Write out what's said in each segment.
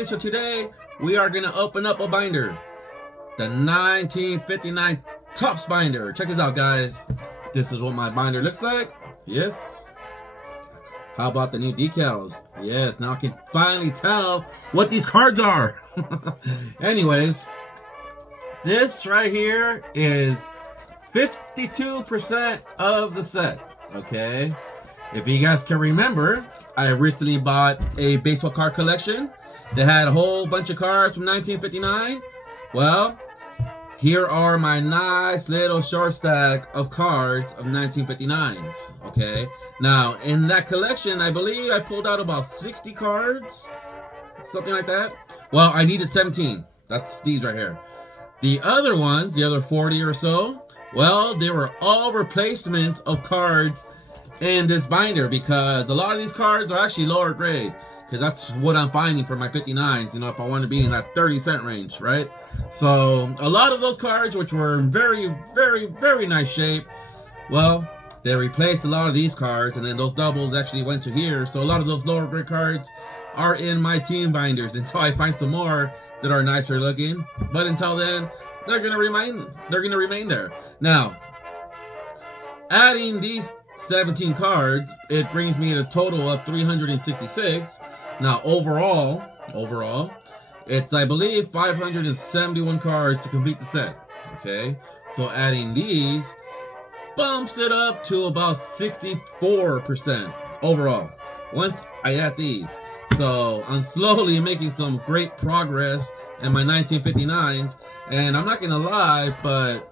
everybody. So today we are gonna open up a binder, the 1959 Topps binder. Check this out, guys. This is what my binder looks like. Yes. How about the new decals? Yes, now I can finally tell what these cards are. Anyways, this right here is 52% of the set. Okay. If you guys can remember, I recently bought a baseball card collection that had a whole bunch of cards from 1959. Well, here are my nice little short stack of cards of 1959s. Okay. Now, in that collection, I believe I pulled out about 60 cards, something like that. Well, I needed 17. That's these right here. The other ones, the other 40 or so, well, they were all replacements of cards in this binder, because a lot of these cards are actually lower grade, because that's what I'm finding for my 59s, you know, if I want to be in that 30-cent range, right? So a lot of those cards, which were in very, very, very nice shape, well, they replaced a lot of these cards, and then those doubles actually went to here. So a lot of those lower grade cards are in my team binders until I find some more that are nicer looking. But until then, they're gonna remain there. Now, adding these 17 cards, it brings me to a total of 366. Now overall, it's, I believe, 571 cards to complete the set. Okay, so adding these bumps it up to about 64% overall once I add these. So I'm slowly making some great progress in my 1959s, and I'm not gonna lie, but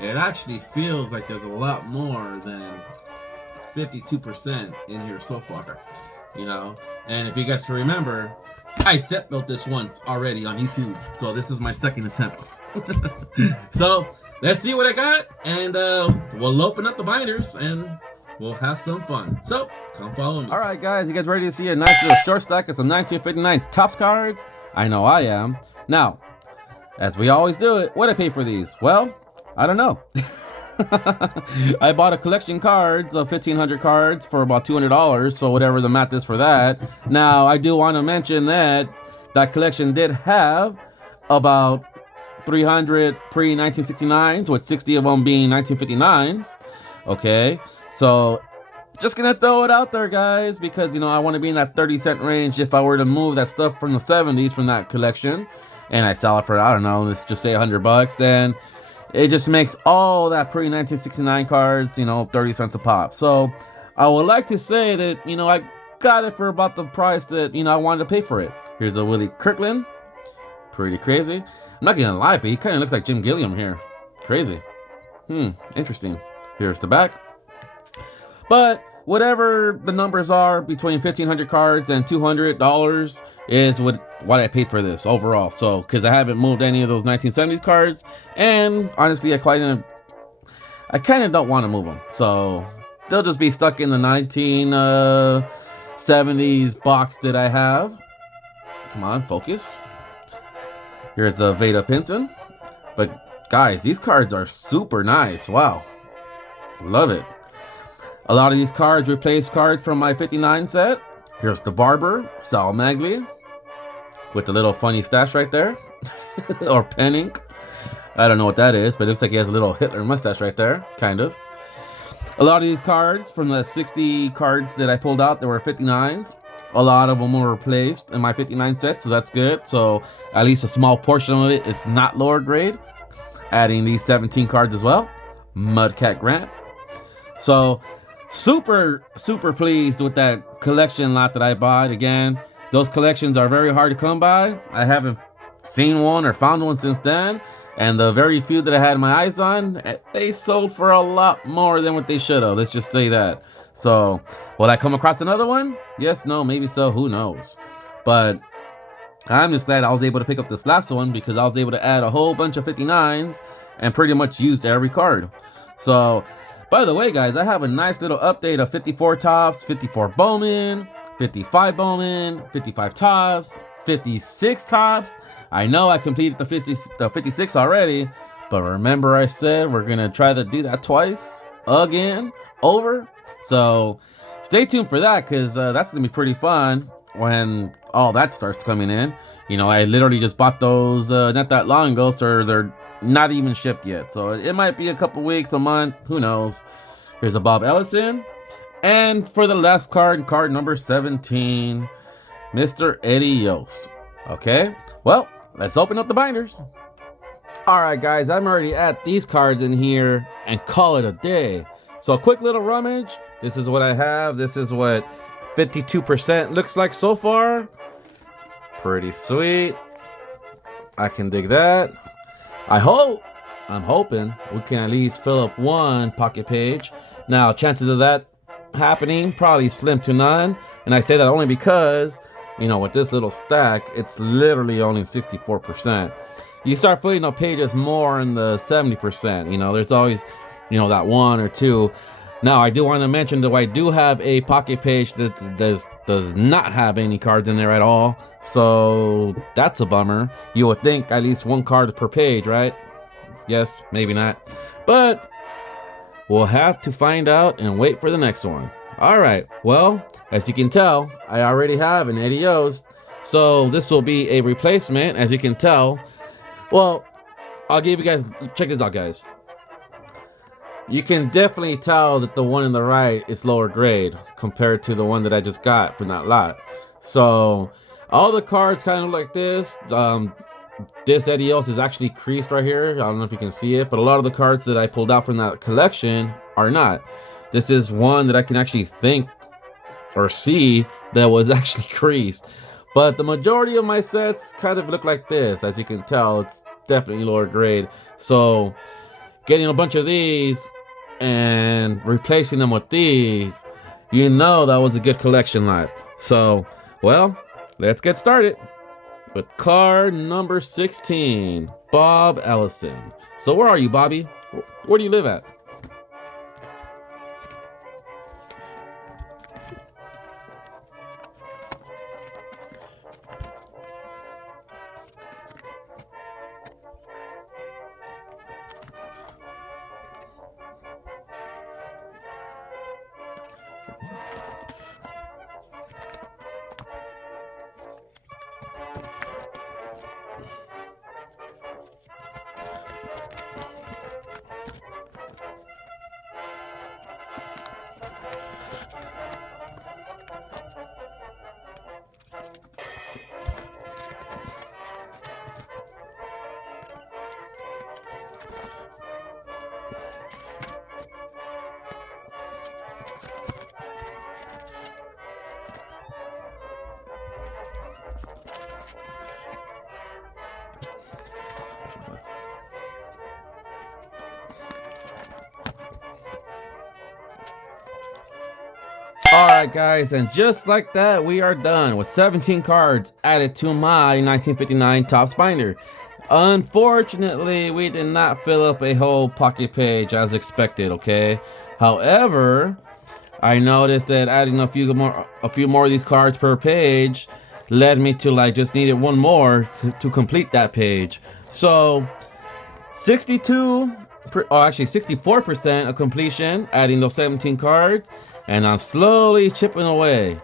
it actually feels like there's a lot more than 52% in here so far, you know. And if you guys can remember, I set built this once already on YouTube, so this is my second attempt. So let's see what I got, and we'll open up the binders and we'll have some fun. So come follow me. All right, guys, you guys ready to see a nice little short stack of some 1959 Topps cards? I know I am. Now, as we always do it, what I pay for these? Well, I don't know. I bought a collection cards of 1,500 cards for about $200, so whatever the math is for that. Now, I do want to mention that that collection did have about 300 pre-1969s, with 60 of them being 1959s. Okay, so just gonna throw it out there, guys, because, you know, I want to be in that 30-cent range if I were to move that stuff from the 70s from that collection, and I sell it for, I don't know, let's just say $100, then it just makes all that pre-1969 cards, you know, 30 cents a pop. So I would like to say that, you know, I got it for about the price that, you know, I wanted to pay for it. Here's a Willie Kirkland. Pretty crazy. I'm not gonna lie, but he kind of looks like Jim Gilliam here. Crazy. Interesting. Here's the back. But whatever the numbers are between 1,500 cards and $200 is what I paid for this overall. So, because I haven't moved any of those 1970s cards, and honestly, I kind of don't want to move them. So they'll just be stuck in the 1970s box that I have. Come on, focus. Here's the Vada Pinson. But guys, these cards are super nice. Wow, love it. A lot of these cards replace cards from my 59 set. Here's the Barber, Sal Maglia, with the little funny stash right there. Or pen ink. I don't know what that is, but it looks like he has a little Hitler mustache right there, kind of. A lot of these cards from the 60 cards that I pulled out, there were 59s. A lot of them were replaced in my 59 set, so that's good. So at least a small portion of it is not lower grade. Adding these 17 cards as well. Mudcat Grant. So super pleased with that collection lot that I bought. Again, those collections are very hard to come by. I haven't seen one or found one since then, and the very few that I had my eyes on, they sold for a lot more than what they should have. Let's just say that. So will I come across another one? Yes, no, maybe so, who knows. But I'm just glad I was able to pick up this last one, because I was able to add a whole bunch of 59s and pretty much used every card. So by the way, guys, I have a nice little update of 54 Topps, 54 Bowman, 55 Bowman, 55 Topps, 56 Topps. I know I completed the 56 already, but remember I said we're gonna try to do that twice again, over. So stay tuned for that, because that's gonna be pretty fun. when all that starts coming in. You know, I literally just bought those not that long ago, so they're not even shipped yet. So it might be a couple weeks, a month, who knows. Here's a Bob Ellison. And for the last card, card number 17, Mr. Eddie Yost. Okay, well, let's open up the binders. All right, guys, I'm already at these cards in here and call it a day. So a quick little rummage. This is what I have. This is what 52% looks like so far. Pretty sweet. I can dig that. I'm hoping we can at least fill up one pocket page. Now, chances of that happening probably slim to none. And I say that only because, you know, with this little stack, it's literally only 64%. You start filling up pages more in the 70%. You know, there's always, you know, that one or two. Now, I do want to mention that I do have a pocket page that does not have any cards in there at all. So that's a bummer. You would think at least one card per page, right? Yes, maybe not. But we'll have to find out and wait for the next one. All right. Well, as you can tell, I already have an Eddie Yost. So this will be a replacement, as you can tell. Well, I'll give you guys, check this out, guys. You can definitely tell that the one on the right is lower grade compared to the one that I just got from that lot. So all the cards kind of like this. This Eddie Yost is actually creased right here. I don't know if you can see it, but a lot of the cards that I pulled out from that collection are not. This is one that I can actually think or see that was actually creased. But the majority of my sets kind of look like this. As you can tell, it's definitely lower grade. So getting a bunch of these and replacing them with these, you know that was a good collection lot. So, well, let's get started with card number 16, Bob Ellison. So where are you, Bobby? Where do you live at? Alright guys, and just like that, we are done with 17 cards added to my 1959 Topps binder. Unfortunately, we did not fill up a whole pocket page as expected, okay? However, I noticed that adding a few more of these cards per page led me to like just needed one more to complete that page. So 64% of completion, adding those 17 cards, and I'm slowly chipping away.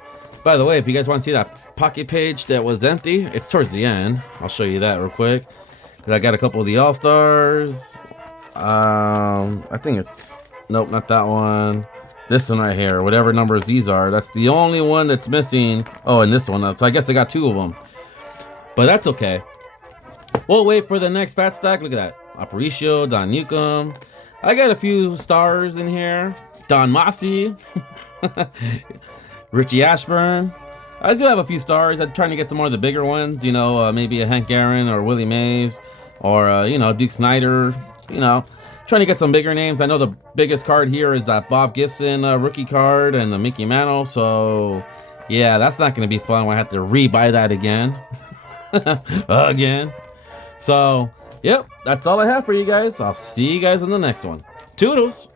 By the way, if you guys want to see that pocket page that was empty, it's towards the end. I'll show you that real quick. I got a couple of the All-Stars. I think it's, nope, not that one. This one right here, whatever numbers these are, that's the only one that's missing. Oh, and this one, so I guess I got two of them. But that's okay. We'll wait for the next fat stack. Look at that. Aparicio, Don Newcomb. I got a few stars in here. Don Massey. Richie Ashburn. I do have a few stars. I'm trying to get some more of the bigger ones. You know, maybe a Hank Aaron or Willie Mays. Or, you know, Duke Snider. You know, trying to get some bigger names. I know the biggest card here is that Bob Gibson rookie card and the Mickey Mantle. So, yeah, that's not going to be fun when I have to re-buy that again. Again. So, yep, that's all I have for you guys. I'll see you guys in the next one. Toodles!